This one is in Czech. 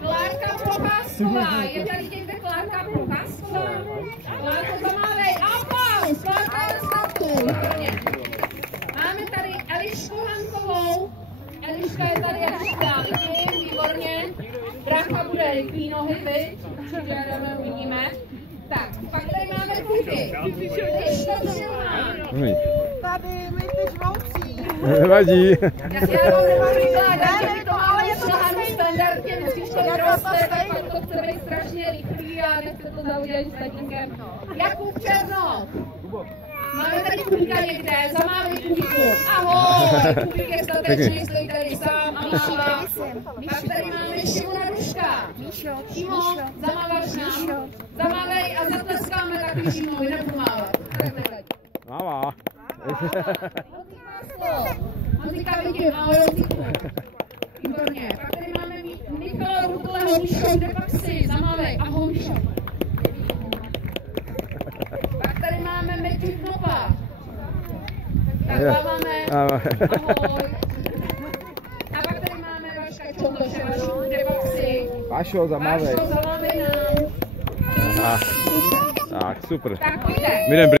Klárka Procházková, je tady někde Klárka Procházková? Klárko, zamávej, aplaus, Klárka je na statku, výborně. Máme tady Elišku Hankovou, Eliška je tady, Eliška, výborně. Brácha bude rychlý nohy, viď? Určitě jdeme, uvidíme. Tak, pak tady máme kluky. Eliška Šilhán. Tady mi teď žloucí. Nevadí. Já vám nemám vykládat, že to ale je to standardně, musíš to roste, tak to chce být strašně rychlý a nechce to zaudělat s tatínkem. Jakub Černoch. Máme tady Kubíka někde, zamávej Kubíku. Ahoj, Kubík je statečný, stojí tady sám a mává. Pak tady máme Šimona Ruška. Šimo, zamáváš nám. Zamávej a zatleskáme taky Šimovi, nebudu mávat. Mává. Honzíka vidím, ahoj Honzíku. Výborně. Pak tady máme Michala Rudleho, Míšo, kde pak si, zamávej, ahoj Míšo. Pak tady máme Meťu Knopa. Tak máváme, ahoj. A pak tady máme Vaška Čontoše, Vašku, kde pak si. Vašo, zamávej. Vašo, zamávej nám. Aha. Tak, super. Tak pojďte.